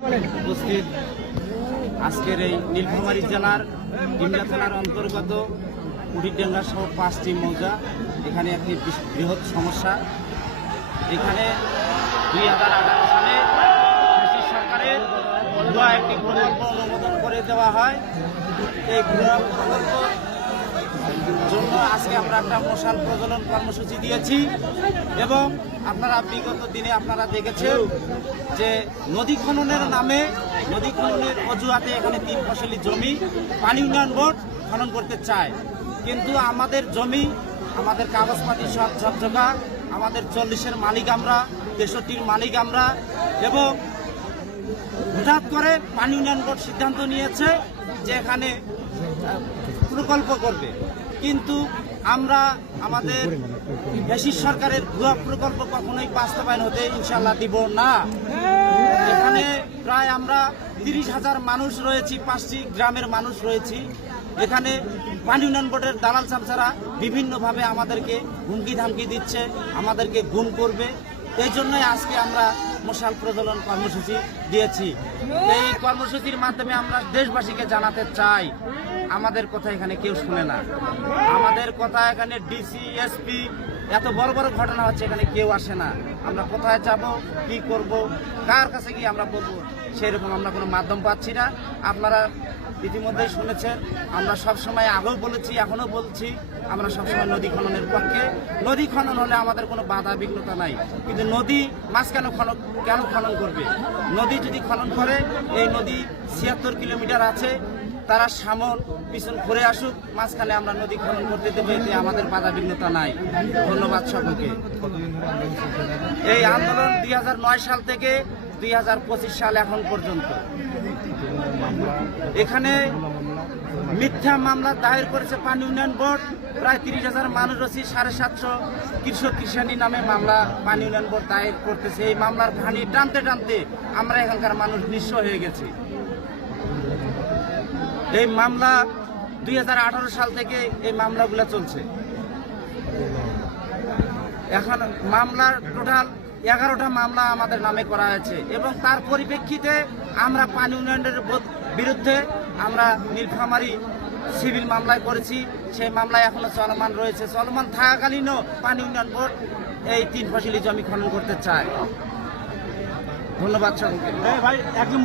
উপস্থিত আজকের এই নীলফামারী জেলার ডিমলা থানার অন্তর্গত কুড়িডাঙ্গা সহ পাঁচটি মৌজা, এখানে একটি বৃহৎ সমস্যা। এখানে দুই হাজার আঠারো সালে ব্রিটিশ সরকারের একটি প্রকল্প অনুমোদন করে দেওয়া হয়। এই প্রকল্প আজকে আমরা একটা মশাল প্রজ্বলন কর্মসূচি দিয়েছি এবং আপনারা বিগত দিনে আপনারা দেখেছেন যে নদী খননের নামে নদী খননের অজুহাতে এখানে তিন ফসলি জমি পানি উন্নয়ন বোর্ড খনন করতে চায়। কিন্তু আমাদের জমি, আমাদের কাগজপাতি সব ঝকঝকা, আমাদের চল্লিশের মালিক আমরা, তেষট্টির মালিক আমরা এবং হঠাৎ করে পানি উন্নয়ন বোর্ড সিদ্ধান্ত নিয়েছে যে এখানে প্রকল্প করবে। কিন্তু আমরা আমাদের দেশি সরকারের ভুয়া প্রকল্প কখনোই বাস্তবায়ন হতে ইনশাল্লাহ দিব না। এখানে প্রায় আমরা তিরিশ হাজার মানুষ রয়েছি, পাঁচটি গ্রামের মানুষ রয়েছি। এখানে পানি উন্নয়ন বোর্ডের দালাল চামচারা বিভিন্নভাবে আমাদেরকে হুমকি ধামকি দিচ্ছে, আমাদেরকে গুম করবে। এই জন্যই আজকে আমরা মশাল প্রজ্বলন কর্মসূচি দিয়েছি। এই কর্মসূচির মাধ্যমে আমরা দেশবাসীকে জানাতে চাই, আমাদের কথা এখানে কেউ শুনে না। আমাদের কথা এখানে ডিসি এসপি এত বড় বড় ঘটনা হচ্ছে এখানে কেউ আসে না। আমরা কোথায় যাব, কি করব, কার কাছে গিয়ে আমরা বলব, সেরকম আমরা কোনো মাধ্যম পাচ্ছি না। আপনারা ইতিমধ্যেই শুনেছেন, আমরা সব সময় আগেও বলেছি এখনও বলছি, আমরা সবসময় নদী খননের পক্ষে। নদী খনন হলে আমাদের কোনো বাধা বিঘ্নতা নাই। কিন্তু নদী মাছ কেন খনন কেন খনন করবে? নদী যদি খনন করে, এই নদী ছিয়াত্তর কিলোমিটার আছে, তারা সামন পিছন ঘুরে আসুক, মাঝখানে আমরা নদী খনন করতে দেবো, এতে আমাদের বাধা বিঘ্নতা নাই। ধন্যবাদ সকলকে। এই আন্দোলন দুই হাজার নয় সাল থেকে দু হাজার পঁচিশ সাল এখন পর্যন্ত। এখানে মিথ্যা মামলা দায়ের করেছে পানি উন্নয়ন বোর্ড। প্রায় তিরিশ হাজার মানুষ রয়েছে, সাড়ে সাতশো কৃষক কৃষানি নামে মামলা পানি উন্নয়ন বোর্ড দায়ের করতেছে। এই মামলার ঘানি টানতে টানতে আমরা এখানকার মানুষ নিঃস্ব হয়ে গেছি। এই মামলা দুই হাজার আঠারো সাল থেকে এই মামলাগুলো চলছে। এখন মামলার টোটাল এগারোটা মামলা আমাদের নামে করা হয়েছে এবং তার পরিপ্রেক্ষিতে আমরা পানি উন্নয়নের বিরুদ্ধে আমরা নীলফামারি সিভিল মামলায় করেছি সেই মামলায় এখনও চলমান রয়েছে। চলমান থাকাকালীনও পানি উন্নয়ন বোর্ড এই তিন ফসলি জমি খনন করতে চায়। ধন্যবাদ সকলকে। ভাই একদম